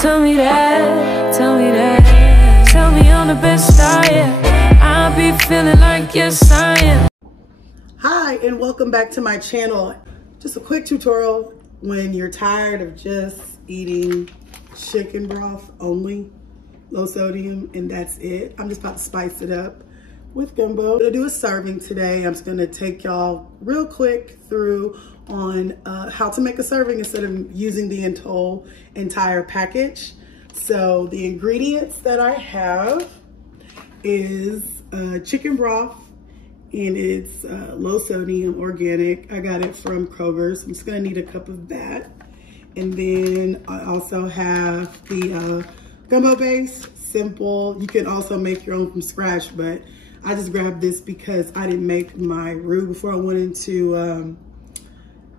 tell me that, tell me that. Tell me I'm the best I am. I be feeling like yes I am. Hi, and welcome back to my channel. Just a quick tutorial when you're tired of just eating chicken broth only, low sodium, and that's it. I'm just about to spice it up with gumbo. I'm gonna do a serving today. I'm just gonna take y'all real quick through on how to make a serving instead of using the entire package. So the ingredients that I have is chicken broth, and it's low sodium, organic. I got it from Kroger's. I'm just gonna need a cup of that. And then I also have the gumbo base, simple. You can also make your own from scratch, but I just grabbed this because I didn't make my roux before I went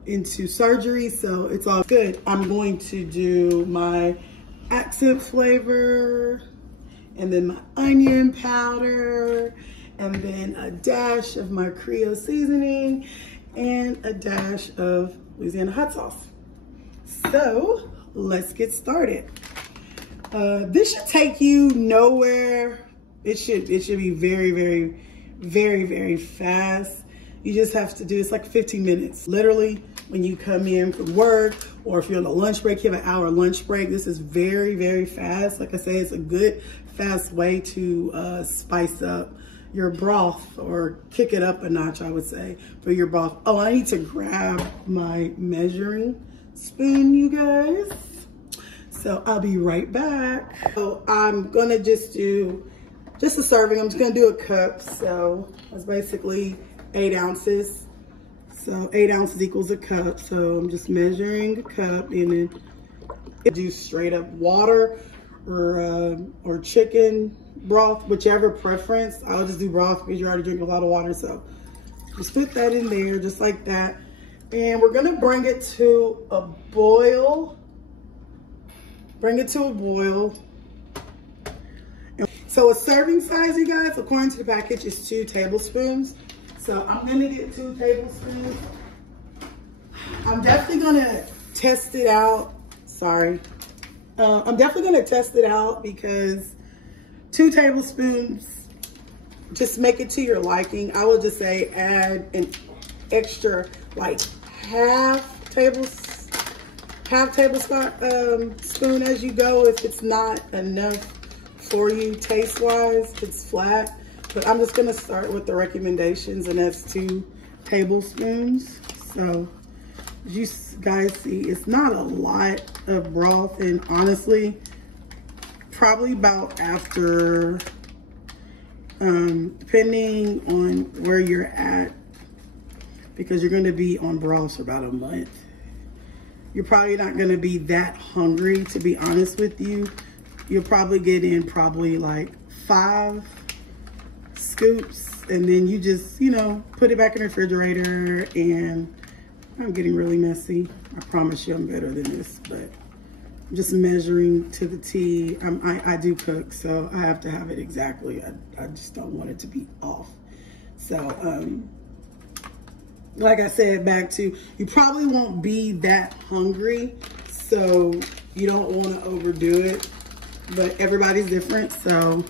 into surgery, so it's all good. I'm going to do my accent flavor, and then my onion powder, and then a dash of my Creole seasoning, and a dash of Louisiana hot sauce. So let's get started. This should take you nowhere. It should be very, very, very, very fast. You just have to do, it's like 15 minutes. Literally, when you come in from work, or if you're on a lunch break, you have an hour lunch break. This is very, very fast. Like I say, it's a good, fast way to spice up your broth, or kick it up a notch, I would say, for your broth. Oh, I need to grab my measuring spoon, you guys. So I'll be right back. So I'm gonna just do a serving. I'm just gonna do a cup. So that's basically 8 ounces. So 8 ounces equals a cup. So I'm just measuring a cup, and then do straight up water or chicken broth, whichever preference. I'll just do broth because you're already drinking a lot of water. So just put that in there just like that. And we're gonna bring it to a boil. Bring it to a boil. So a serving size, you guys, according to the package, is 2 tablespoons. So I'm gonna get 2 tablespoons. I'm definitely gonna test it out. Sorry. I'm definitely gonna test it out because 2 tablespoons, just make it to your liking. I would just say add an extra like half tablespoon as you go if it's not enough for you taste wise, it's flat. But I'm just gonna start with the recommendations, and that's 2 tablespoons. So as you guys see, it's not a lot of broth, and honestly, probably about after, depending on where you're at, because you're gonna be on broth for about a month. You're probably not gonna be that hungry, to be honest with you. You'll probably get in like 5 scoops, and then you just, you know, put it back in the refrigerator. And I'm getting really messy. I promise you I'm better than this, but I'm just measuring to the T. I do cook, so I have to have it exactly. I just don't want it to be off. So, like I said, back to, you probably won't be that hungry, so you don't want to overdo it, but everybody's different. So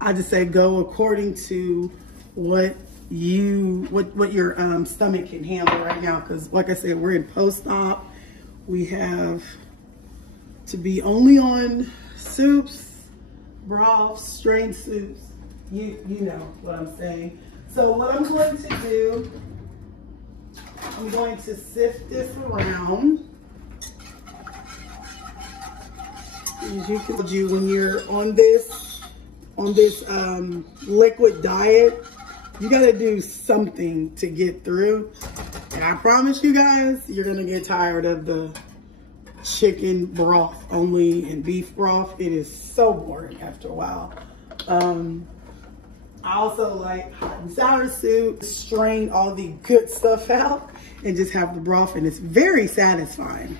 I just say go according to what your stomach can handle right now, because like I said, we're in post-op. We have to be only on soups, broths, strained soups. You know what I'm saying. So what I'm going to do, I'm going to sift this around. As you can do, when you're on this liquid diet, you gotta do something to get through. And I promise you guys, you're gonna get tired of the chicken broth only and beef broth. It is so boring after a while. I also like hot and sour soup, strain all the good stuff out and just have the broth, and it's very satisfying.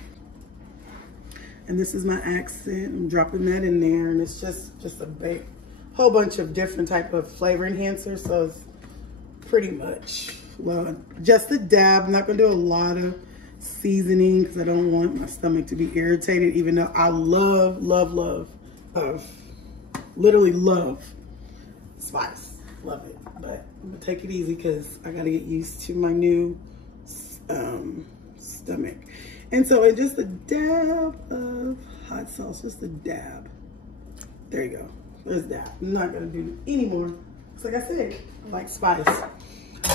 And this is my accent. I'm dropping that in there, and it's just a big whole bunch of different type of flavor enhancers. So it's pretty much just a dab. I'm not gonna do a lot of seasoning because I don't want my stomach to be irritated, even though I love, literally love spice. Love it. But I'm gonna take it easy because I gotta get used to my new stomach. And so it's just a dab of hot sauce, just a dab. There you go. There's that. I'm not gonna do any more. It's like I said, I like spice.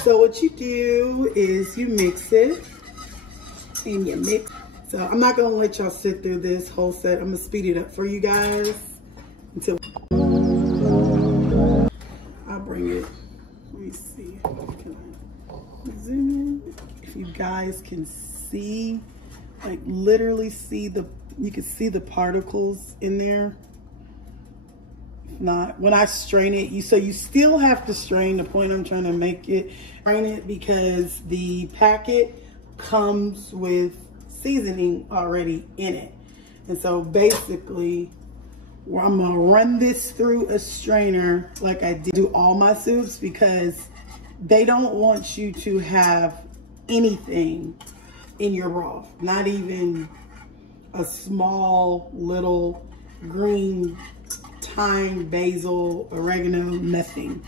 So what you do is you mix it, and you mix. So I'm not gonna let y'all sit through this whole set. I'm gonna speed it up for you guys until I'll bring it. Let me see. Can I zoom in? If you guys can see, like literally see you can see the particles in there. Not when I strain it, so you still have to strain. The point I'm trying to make it, strain it because the packet comes with seasoning already in it. And so basically I'm gonna run this through a strainer like I do all my soups, because they don't want you to have anything in your broth, not even a small little green thyme, basil, oregano, nothing.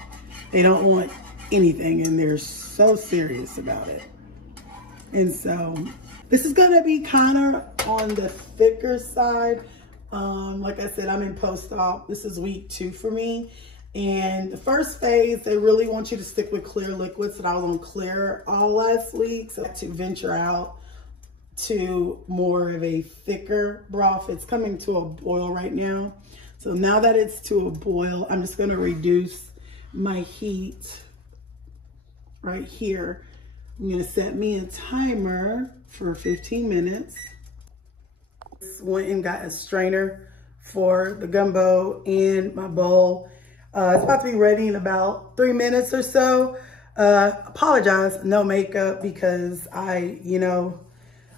They don't want anything, and they're so serious about it. And so this is gonna be kind of on the thicker side. Like I said, I'm in post-op. This is week 2 for me. And the first phase, they really want you to stick with clear liquids. And I was on clear all last week. So to venture out to more of a thicker broth. It's coming to a boil right now. So now that it's to a boil, I'm just gonna reduce my heat right here. I'm gonna set me a timer for 15 minutes. Went and got a strainer for the gumbo in my bowl. It's about to be ready in about 3 minutes or so. Apologize, no makeup, because I,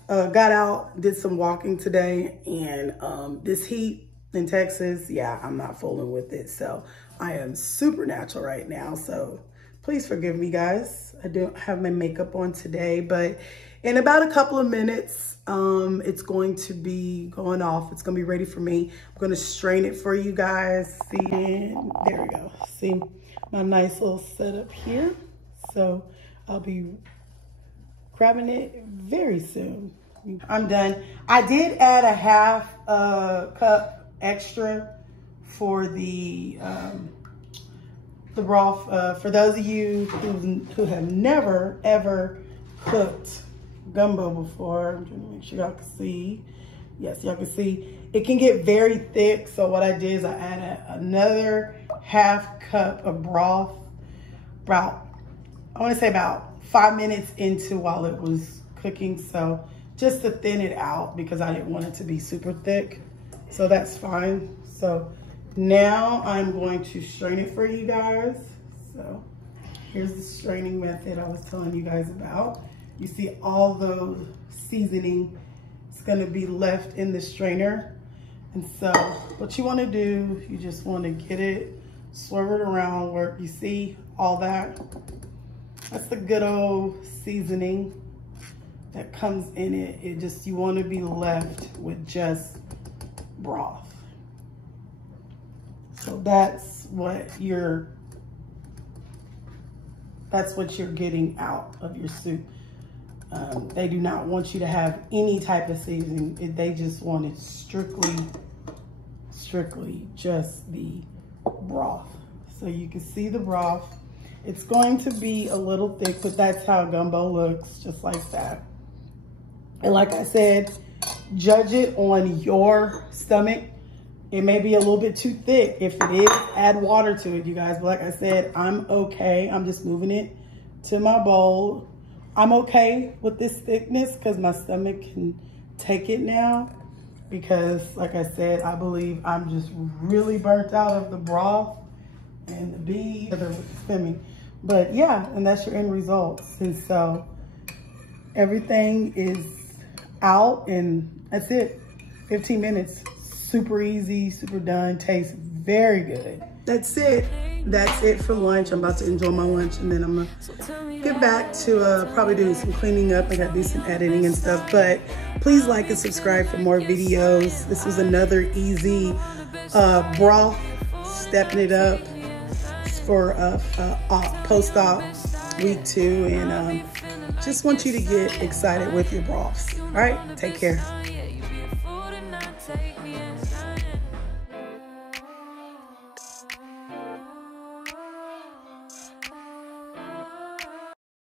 got out, did some walking today, and this heat in Texas, yeah, I'm not fooling with it. So I am super natural right now. So please forgive me, guys. I don't have my makeup on today, but in about a couple of minutes, it's going to be going off. It's gonna be ready for me. I'm gonna strain it for you guys. See, and there we go. See my nice little setup here. So I'll be grabbing it very soon. I'm done. I did add a half cup extra for the broth. For those of you who have never ever cooked gumbo before, I'm trying to make sure y'all can see. Yes, y'all can see. It can get very thick. So what I did is I added another half cup of broth. About, I want to say about 5 minutes into while it was cooking. So just to thin it out, because I didn't want it to be super thick. So that's fine. So now I'm going to strain it for you guys. So here's the straining method I was telling you guys about. You see all the seasoning is going to be left in the strainer. And so what you want to do, you just want to get it, swerve it around where you see all that. That's the good old seasoning that comes in it. It just, you want to be left with just broth. So that's what you're getting out of your soup. They do not want you to have any type of seasoning. They just want it strictly just the broth. So you can see the broth. It's going to be a little thick, but that's how gumbo looks, just like that. And like I said, judge it on your stomach. It may be a little bit too thick. If it is, add water to it, you guys. But like I said, I'm okay. I'm just moving it to my bowl. I'm okay with this thickness because my stomach can take it now. Because like I said, I believe I'm just really burnt out of the broth and the beef with the swimming. But yeah, and that's your end results. And so everything is out, and that's it. 15 minutes, super easy, super done, tastes very good. That's it. That's it for lunch. I'm about to enjoy my lunch, and then I'm gonna get back to probably doing some cleaning up. I gotta do some editing and stuff, but please like and subscribe for more videos. This was another easy broth, stepping it up for post-op week 2, and just want you to get excited with your broths. All right, take care.